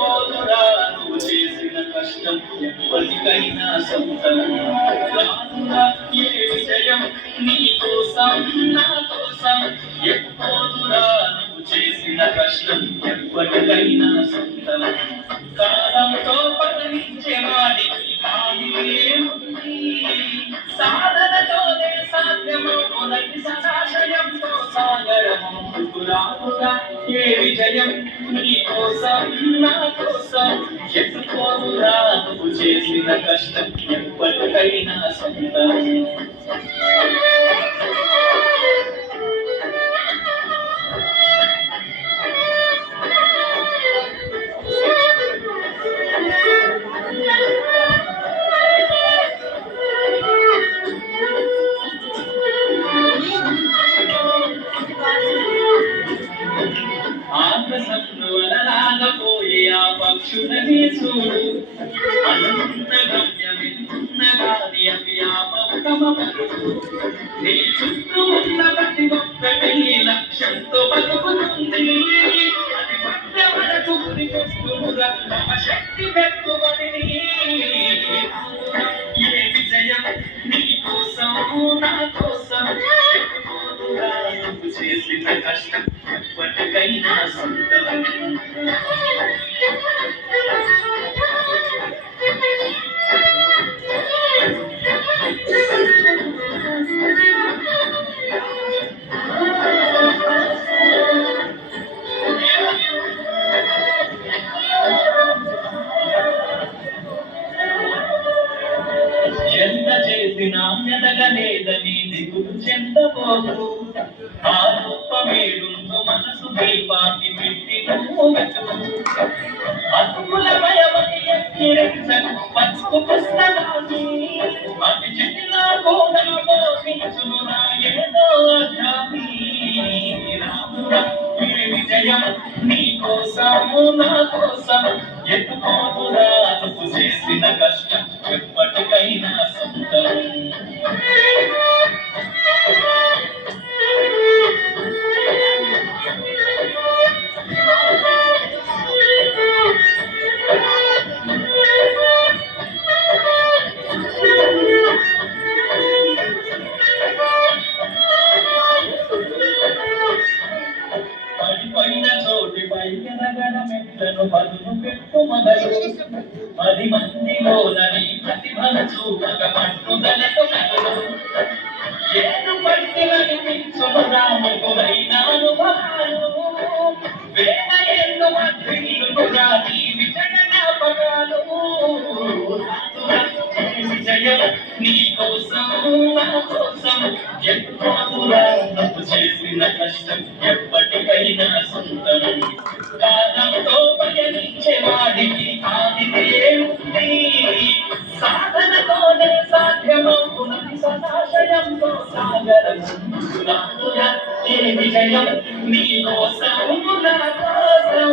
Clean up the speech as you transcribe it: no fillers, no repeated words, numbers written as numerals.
పోదురా నువ్వు చేసిన కష్టం ఎప్పటికైనా సొంతం రాదురా ఏ విజయం నీ కోసం నా కోసం ఎప్పుడురా నువ్వు చేసిన కష్టం ఎప్పటికైనా సొంతం కాలంతో పయనించే వాడికి కానిదేముంది సాధనతోనే సాధ్యము మొదటి సదాశయంతో సాగరము రాదుగా ఏ విజయం నీ కోసం నా కోసం ఎత్తుకోదురా నువ్వు చేసిన కష్టం ఎప్పటికైనా సొంతం ఆకాశంలో అలలాగపోయే ఆ పక్షులని చూడు అనంత గమ్యమిన్నగాని అవి ఆపకమ పరుగు నీ చుట్టూ ఉన్న ప్రతి ఒక్కటి లక్ష్యంతో బతుకుతుంది అది పట్టే వరకు గురికొస్తుందిరా తమ శక్తి పెట్టుబడిని ఏ విజయం నీ కోసం నా కోసం చేసిన కష్టం ఎప్పటికైనా సొంతం ఎంత చేసినా ఎదగలేదని దిగులు చెందబోదు ఆ రూపమేడుందో మనసు దీపాన్ని పెట్టి అతులమయమని ఎక్కిరించను పసుపు పుస్తకాన్ని అతి చిన్న కూడా మోసించునురా ఏదో అర్థాన్ని రాముడా ఈ విజయం నీ కోసము నా కోసం ఎత్తుకోదురా నువ్వు చేసిన కష్టం ఎప్పటికైనా సొంతం పడిపోయిన చోటిపై ఎదగడ మెట్లను పదును పెట్టు మొదలు 10 మందిలోనని ప్రతిభను చూపక పట్టుదలతో ఏడు పట్టినని పిచ్చును రాముకురైన అనుభవాలు వేల ఏళ్ళు మధ్యలుగా నీ విజయ జ్ఞాపకాలు విజయం నీ కోసం నా కోసం ఎప్పుడురా నువ్వు చేసిన కష్టం ఎప్పటికైనా సొంతం కాలంతో పయనించే వాడికి ఆదిదేవుంది సాధనతోనే సాధ్యమవుతున్నది సదాశయంతో సాగరం ఏ విజయం నీ కోసం నా కోసం